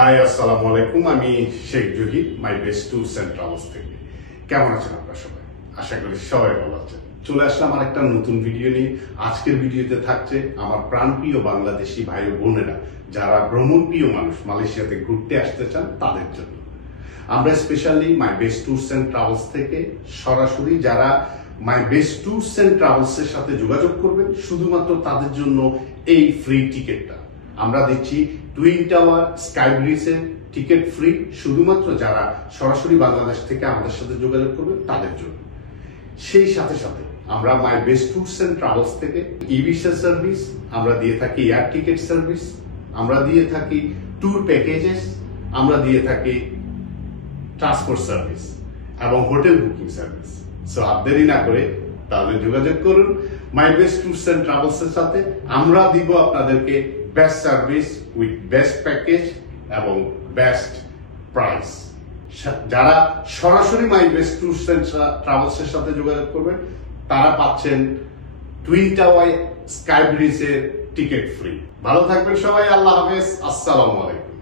High আসসালামু আলাইকুম আমি Sheikh Zahir my best tours and travels থেকে কেমন আছেন আপনারা সবাই? আশা করি সবাই ভালো আছেন। চলে আসলাম আর একটা নতুন ভিডিও নিয়ে। আজকের ভিডিওতে থাকছে আমার প্রাণপ্রিয় বাংলাদেশি ভাই বোনেরা। যারা ভ্রমণপ্রিয় মানুষ, মালয়েশিয়াতে ঘুরতে আসতে চান তাদের জন্য। আমরা specially my best tours and travels থেকে সরাসরি যারা my best tours and travels এর সাথে যোগাযোগ করবেন, শুধুমাত্র তাদের জন্য এই ফ্রি টিকিটটা আমরা দিচ্ছি টুইন টাওয়ার স্কাই ব্রিজের টিকিট ফ্রি শুধুমাত্র যারা সরাসরি বাংলাদেশ থেকে আমাদের সাথে যোগাযোগ করবেন তাদের জন্য। সেই সাথে সাথে আমরা my best tours and travels থেকে ই ভিসা সার্ভিস আমরা দিয়ে থাকি এয়ার টিকিট সার্ভিস আমরা দিয়ে থাকি ট্যুর প্যাকেজেস আমরা দিয়ে থাকি ট্রান্সপোর্ট সার্ভিস এবং হোটেল বুকিং সার্ভিস সো আর দেরি না করে তাহলে যোগাযোগ করুন। My best tours and travels এর সাথে আমরা দিব আপনাদেরকে best service with best package এবং বেস্ট প্রাইস যারা সরাসরি মাই বেস্ট ট্যুরস ট্রাভেলস এর সাথে যোগাযোগ করবেন তারা পাচ্ছেন টুইন টাওয়ার স্কাই ব্রিজের টিকিট ফ্রি ভালো থাকবেন সবাই, আল্লাহ হাফেজ, আসসালামু আলাইকুম।